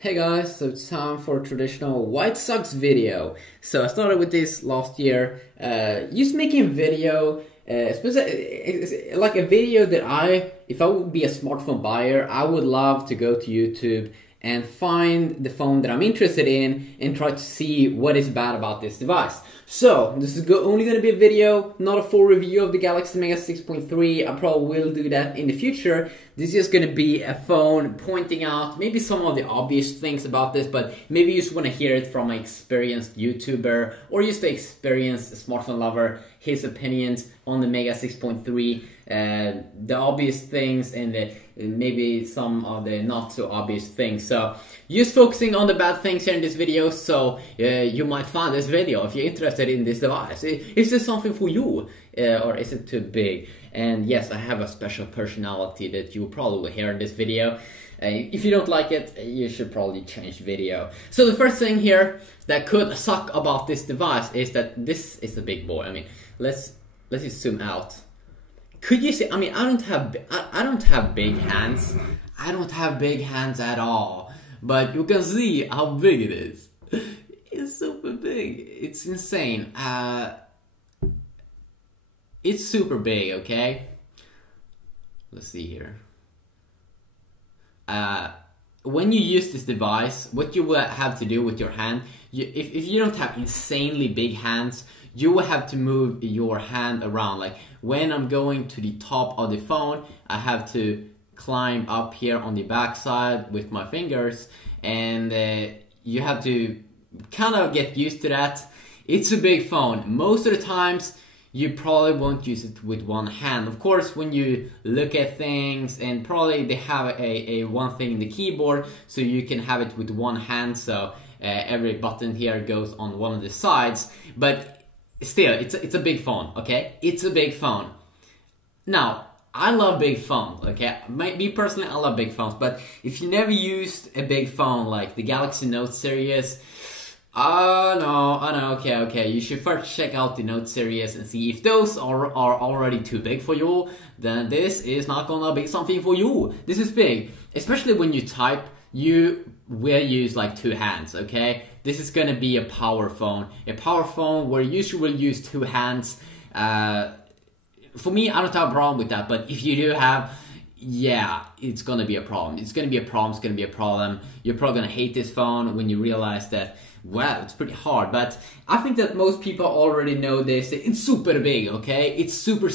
Hey guys, so it's time for a traditional White Sox video. So I started with this last year, just making a video, like a video that if I would be a smartphone buyer, I would love to go to YouTube and find the phone that I'm interested in and try to see what is bad about this device. So, this is only going to be a video, not a full review of the Galaxy Mega 6.3. I probably will do that in the future. This is just going to be a phone pointing out maybe some of the obvious things about this, but maybe you just want to hear it from an experienced YouTuber or just an experienced smartphone lover, his opinions on the Mega 6.3, the obvious things and maybe some of the not so obvious things. So just focusing on the bad things here in this video, so you might find this video if you're interested in this device. Is this something for you, or is it too big? And yes, I have a special personality that you probably will hear in this video. If you don't like it, you should probably change video. So the first thing here that could suck about this device is that this is a big boy. I mean, let's just zoom out. Could you see? I mean, I don't have big hands. I don't have big hands at all. But you can see how big it is. It's super big. It's insane. It's super big. Okay. Let's see here. When you use this device, what you will have to do with your hand, if you don't have insanely big hands, you will have to move your hand around. Like when I'm going to the top of the phone, I have to climb up here on the back side with my fingers, and you have to kind of get used to that. It's a big phone. Most of the times, you probably won't use it with one hand. Of course, when you look at things, and probably they have a one thing in the keyboard, so you can have it with one hand, so every button here goes on one of the sides. But still, it's a big phone, okay? It's a big phone. Now, I love big phones, okay? Me personally, I love big phones, but if you never used a big phone like the Galaxy Note series, no, okay, you should first check out the Note series and see if those are already too big for you. Then this is not gonna be something for you. This is big, especially when you type. You will use like two hands, okay? This is gonna be a power phone where you usually will use two hands. For me, I don't have a problem with that, but if you do have, yeah, it's gonna be a problem. It's gonna be a problem. You're probably gonna hate this phone when you realize that, well, it's pretty hard. But I think that most people already know this. It's super big, okay? It's super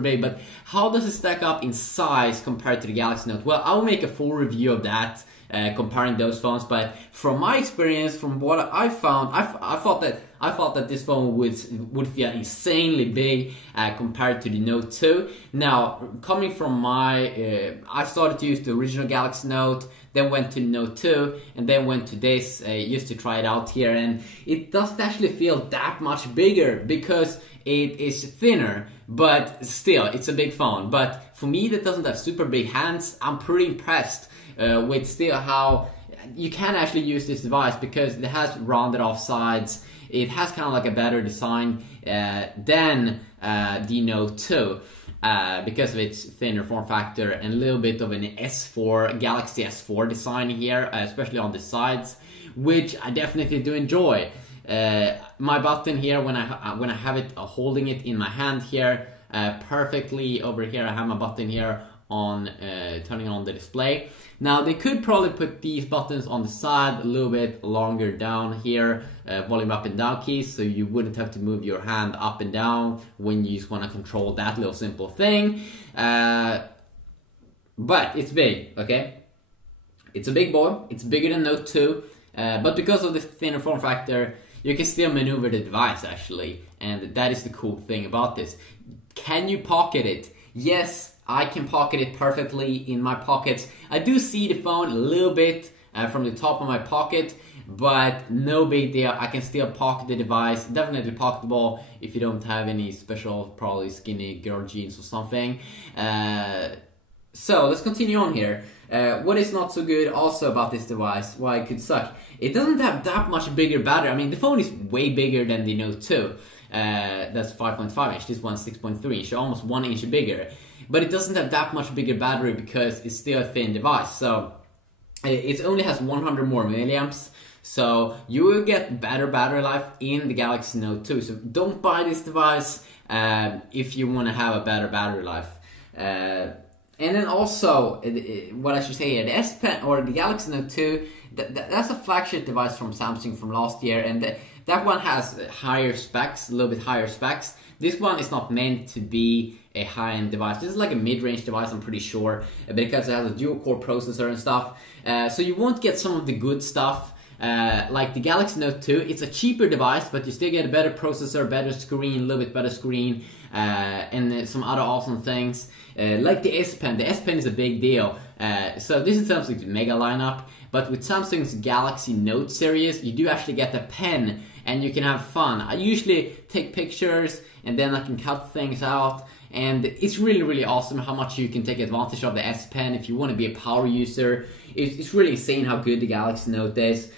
big. But how does it stack up in size compared to the Galaxy Note? Well, I'll make a full review of that, comparing those phones. But from my experience, from what I found, I thought that this phone would feel insanely big compared to the Note 2. Now, coming from I started to use the original Galaxy Note, then went to Note 2, and then went to this just to try it out here, and it doesn't actually feel that much bigger because it is thinner, but still, it's a big phone. But for me that doesn't have super big hands, I'm pretty impressed with still how you can actually use this device because it has rounded off sides. It has kind of like a better design than the Note 2 because of its thinner form factor and a little bit of an S4, Galaxy S4 design here, especially on the sides, which I definitely do enjoy. My button here, when I have it holding it in my hand here perfectly over here, I have my button here on turning on the display. Now they could probably put these buttons on the side a little bit longer down here, volume up and down keys, so you wouldn't have to move your hand up and down when you just want to control that little simple thing. But it's big, okay? It's a big boy. It's bigger than Note 2, but because of the thinner form factor, you can still maneuver the device actually, and that is the cool thing about this. Can you pocket it? Yes, I can pocket it perfectly in my pockets. I do see the phone a little bit from the top of my pocket, but no big deal. I can still pocket the device. Definitely pocketable if you don't have any special, probably skinny girl jeans or something. So let's continue on here. What is not so good also about this device, why it could suck, it doesn't have that much bigger battery. I mean, the phone is way bigger than the Note 2. That's 5.5 inch, this one's 6.3 inch, so almost 1 inch bigger. But it doesn't have that much bigger battery because it's still a thin device. So it only has 100 more milliamps, so you will get better battery life in the Galaxy Note 2. So don't buy this device if you want to have a better battery life. And then also, what I should say here, the S Pen or the Galaxy Note 2, that's a flagship device from Samsung from last year, and that one has higher specs, a little bit higher specs. This one is not meant to be a high-end device. This is like a mid-range device, I'm pretty sure, because it has a dual-core processor and stuff. So you won't get some of the good stuff. Like the Galaxy Note 2, it's a cheaper device, but you still get a better processor, better screen, a little bit better screen, and some other awesome things. Like the S Pen. The S Pen is a big deal. So this is Samsung's mega lineup, but with Samsung's Galaxy Note series, you do actually get a pen, and you can have fun. I usually take pictures, and then I can cut things out. And it's really, really awesome how much you can take advantage of the S Pen if you want to be a power user. It's really insane how good the Galaxy Note is.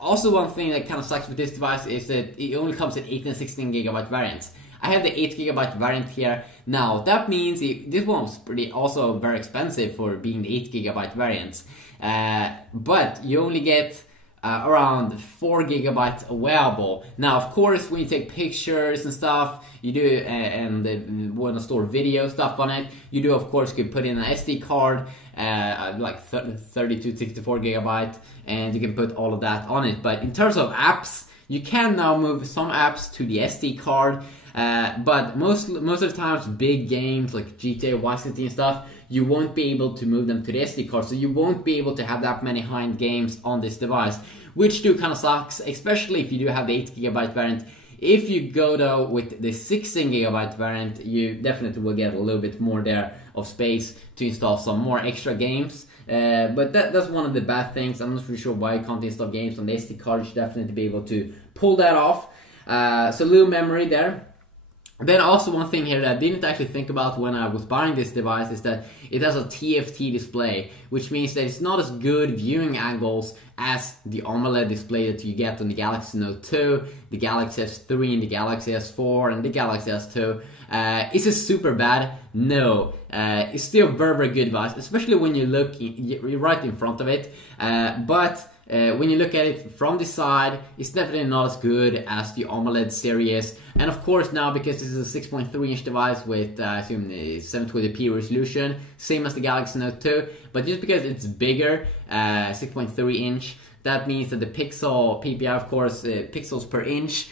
Also, one thing that kind of sucks with this device is that it only comes in 8 and 16 gigabyte variants. I have the 8 gigabyte variant here. Now, that means this one was also very expensive for being the 8 gigabyte variants. But you only get around 4 gigabytes wearable. Now, of course, when you take pictures and stuff, you do, and want to store video stuff on it, you do, of course, could put in an SD card, like 32 to 64 gigabyte, and you can put all of that on it. But in terms of apps, you can now move some apps to the SD card, but most of the times, big games like GTA, Vice City and stuff, you won't be able to move them to the SD card, so you won't be able to have that many high-end games on this device, which do kind of sucks, especially if you do have the 8 gigabyte variant. If you go though with the 16 gigabyte variant, you definitely will get a little bit more there of space to install some more extra games. But that's one of the bad things. I'm not really sure why you can't install games on the SD card. You should definitely be able to pull that off. So little memory there. Then also one thing here that I didn't actually think about when I was buying this device is that it has a TFT display, which means that it's not as good viewing angles as the AMOLED display that you get on the Galaxy Note 2, the Galaxy S3, and the Galaxy S4, and the Galaxy S2. Is it super bad? No. It's still a very, very good device, especially when you look you're right in front of it. But when you look at it from the side, it's definitely not as good as the AMOLED series. And of course now, because this is a 6.3 inch device with I assume 720p resolution, same as the Galaxy Note 2, but just because it's bigger, 6.3 inch, that means that the pixel PPI, of course, pixels per inch,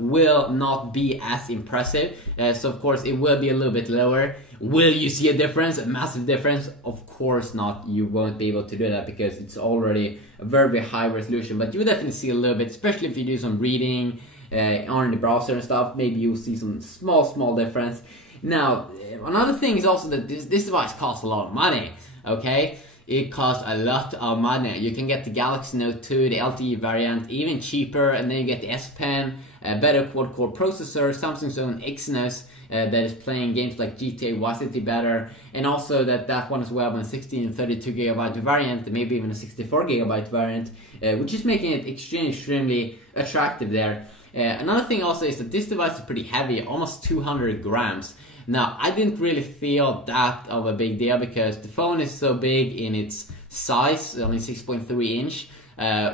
will not be as impressive. So of course it will be a little bit lower. Will you see a difference, a massive difference? Of course not. You won't be able to do that because it's already a very, very high resolution. But you will definitely see a little bit, especially if you do some reading on the browser and stuff. Maybe you'll see some small difference. Now, another thing is also that this device costs a lot of money. Okay, it costs a lot of money. You can get the Galaxy Note 2, the LTE variant, even cheaper, and then you get the S Pen, a better quad-core processor, Samsung's own Exynos that is playing games like GTA, Vice City better, and also that one as well, in 16 and 32 gigabyte variant, maybe even a 64 gigabyte variant, which is making it extremely attractive there. Another thing also is that this device is pretty heavy, almost 200 grams. Now, I didn't really feel that of a big deal because the phone is so big in its size, only 6.3 inch,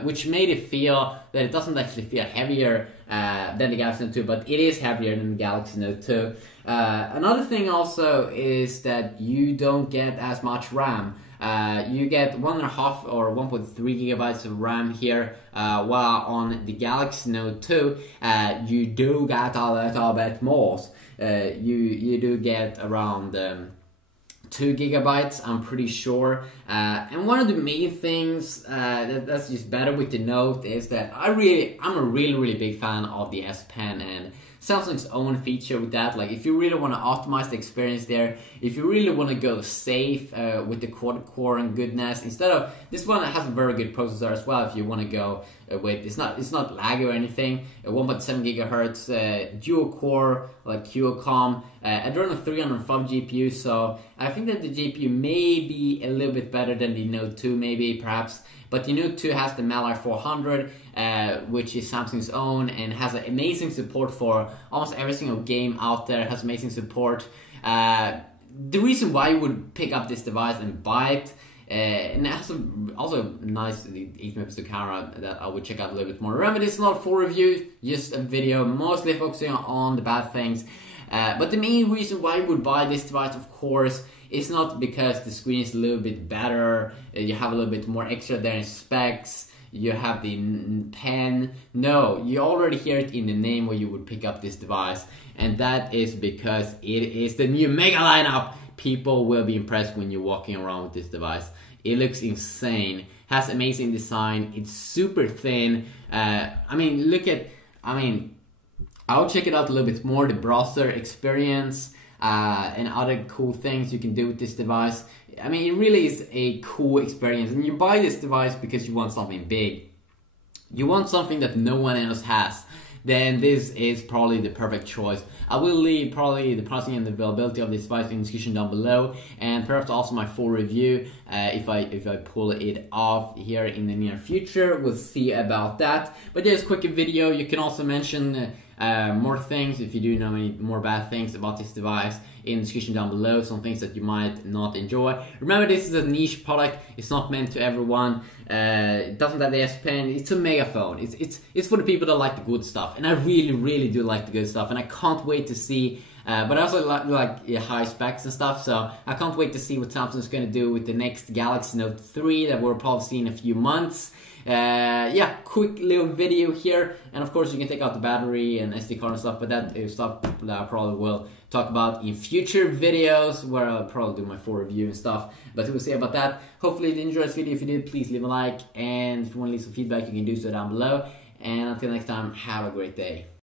which made it feel that it doesn't actually feel heavier than the Galaxy Note 2, but it is heavier than the Galaxy Note 2. Another thing also is that you don't get as much RAM. You get 1.5 or 1.3 gigabytes of RAM here, while on the Galaxy Note 2, you do get a little bit more. You do get around 2 gigabytes, I'm pretty sure. And one of the main things that's just better with the Note is that I'm a really big fan of the S Pen and Samsung's own feature with that. Like, if you really want to optimize the experience there, if you really want to go safe with the quad core and goodness, instead of this one has a very good processor as well. If you want to go with it's not laggy or anything, 1.7 gigahertz dual core like Qualcomm, Adreno 305 GPU. So I think that the GPU may be a little bit better than the Note 2, maybe perhaps. But the Note 2 has the Mali 400, which is Samsung's own, and has amazing support for almost every single game out there. It has amazing support. The reason why you would pick up this device and buy it And also nice 8 megapixel camera that I would check out a little bit more. Remember, this is not a full review, just a video mostly focusing on the bad things. But the main reason why you would buy this device, of course, is not because the screen is a little bit better, you have a little bit more extra there in specs, you have the pen. No, you already hear it in the name where you would pick up this device, and that is because it is the new Mega lineup. People will be impressed when you're walking around with this device. It looks insane, has amazing design, it's super thin. I'll check it out a little bit more, the browser experience and other cool things you can do with this device. I mean, it really is a cool experience, and you buy this device because you want something big. You want something that no one else has. Then this is probably the perfect choice. I will leave probably the pricing and the availability of this device in the description down below, and perhaps also my full review if I pull it off here in the near future. We'll see about that. But there's a quick video. You can also mention more things if you do know any more bad things about this device in the description down below, some things that you might not enjoy. Remember, this is a niche product, it's not meant to everyone. It doesn't have the S Pen, it's a megaphone. It's for the people that like the good stuff, and I really do like the good stuff, and I can't wait to see but I also like high specs and stuff, so I can't wait to see what Samsung's gonna do with the next Galaxy Note 3 that we'll probably see in a few months. Yeah, quick little video here, and of course you can take out the battery and SD card and stuff, but that is stuff that I probably will talk about in future videos where I'll probably do my full review and stuff, but we'll see about that. Hopefully you enjoyed this video. If you did, please leave a like, and if you want to leave some feedback you can do so down below, and until next time, have a great day.